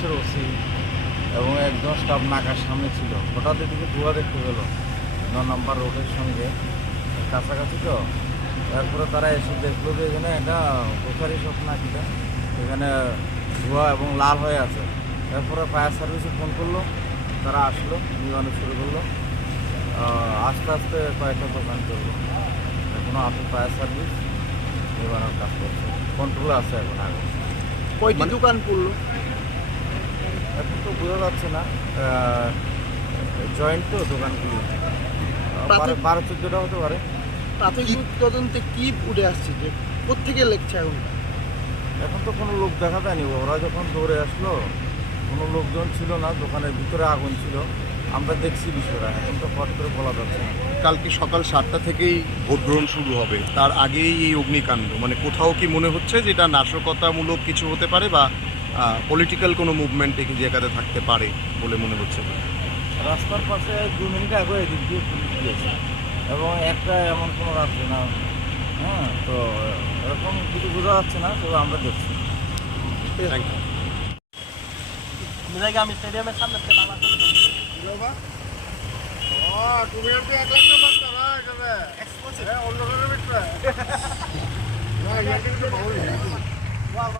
পোস্টের ওসি এবং একজন স্টাফ নাকার সামনে ছিল। হঠাৎ এদিকে ধোঁয়া দেখতে পেল 9 নম্বর রোডের সঙ্গে কাছাকাছি তো। তারপরে তারা এসে দেখলো যে এখানে একটা গোসারি শপ না কিটা, এখানে ধোঁয়া এবং লাল হয়ে আছে। তারপরে ফায়ার সার্ভিসে ফোন করলো, তারা আসলো, নিবানো শুরু করলো। আস্তে আস্তে কয়েকটা দোকান চললো। এখনও আছে ফায়ার সার্ভিস, নিবানোর কাজ করছে, কন্ট্রোলে আছে এখন। আগে কয়টি দোকান পড়লো? এখন তো বোঝা যাচ্ছে না, জয়েন্ট তো দোকানগুলি, 12-14টা হতে পারে। প্রাথমিক তদন্তে কি উঠে আসছে যে কোত্থেকে লেগছে আগুনটা? এখন তো কোনো লোক দেখা যায়নি। ওরা যখন দৌড়ে আসলো কোনো লোকজন ছিল না, দোকানের ভিতরে আগুন ছিল। আমরা দেখছি বিষয়টা, এখন তো ফট করে বলা যাচ্ছে না। কালকে সকাল 7টা থেকেই ভোট গ্রহণ শুরু হবে, তার আগেই এই অগ্নিকাণ্ড। মানে কোথাও কি মনে হচ্ছে যে এটা নাশকতামূলক কিছু হতে পারে বা পলিটিক্যাল কোনো মুভমেন্ট এই জায়গাতে থাকতে পারে বলে মনে হচ্ছে? রাস্তার পাশে 2 মিনিট আগে এদিক দিয়ে পুলিশ দিয়েছে এবং একটা এমন কোনো রাত্রে না। হ্যাঁ, তো এরকম কিছু বোঝা যাচ্ছে না, তবে আমরা দেখছি। Thank you. আমি স্টেডিয়ামের সামনে তুমি একটু 1 লাখ টাকা না এখানে অন্য ভিতরে না,